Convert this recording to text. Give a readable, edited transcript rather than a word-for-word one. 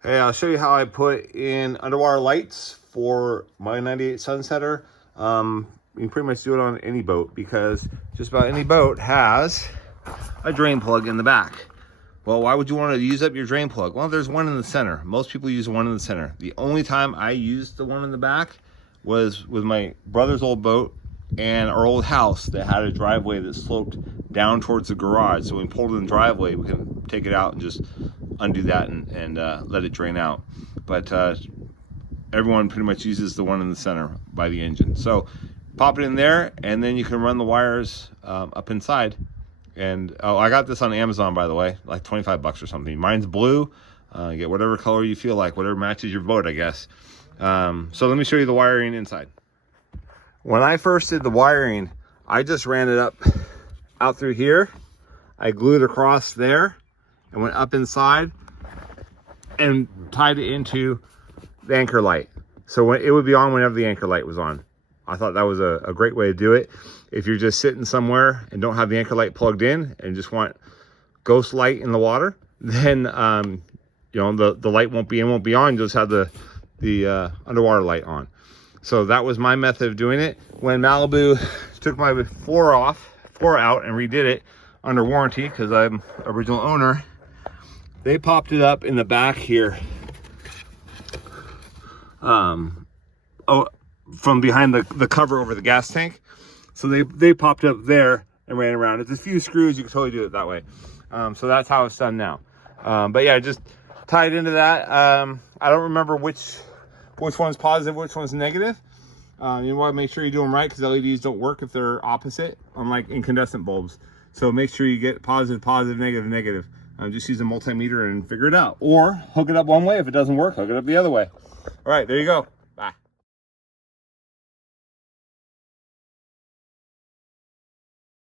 Hey, I'll show you how I put in underwater lights for my 98 Sunsetter. You can pretty much do it on any boat because just about any boat has a drain plug in the back. Well, why would you want to use up your drain plug? Well, there's one in the center. Most people use one in the center. The only time I used the one in the back was with my brother's old boat and our old house that had a driveway that sloped down towards the garage. So when we pulled in the driveway, we can take it out and just undo that and let it drain out. But everyone pretty much uses the one in the center by the engine. So pop it in there, and then you can run the wires up inside. And oh, I got this on Amazon, by the way, like 25 bucks or something. Mine's blue. You get whatever color you feel like, whatever matches your boat, I guess. So let me show you the wiring inside. When I first did the wiring, I just ran it up out through here. I glued across there and went up inside and tied it into the anchor light. So it would be on whenever the anchor light was on. I thought that was a great way to do it. If you're just sitting somewhere and don't have the anchor light plugged in and just want ghost light in the water, then you know, the light won't be on. You'll just have the underwater light on. So that was my method of doing it. When Malibu took my floor out and redid it under warranty, because I'm original owner, they popped it up in the back here. From behind the cover over the gas tank. So they popped up there and ran around. It's a few screws, you can totally do it that way. So that's how it's done now. But yeah, just tied into that. I don't remember which one's positive, which one's negative. You want to make sure you do them right, because LEDs don't work if they're opposite, unlike incandescent bulbs. So make sure you get positive, positive, negative, negative. Just use a multimeter and figure it out. Or hook it up one way. If it doesn't work, hook it up the other way. All right, there you go.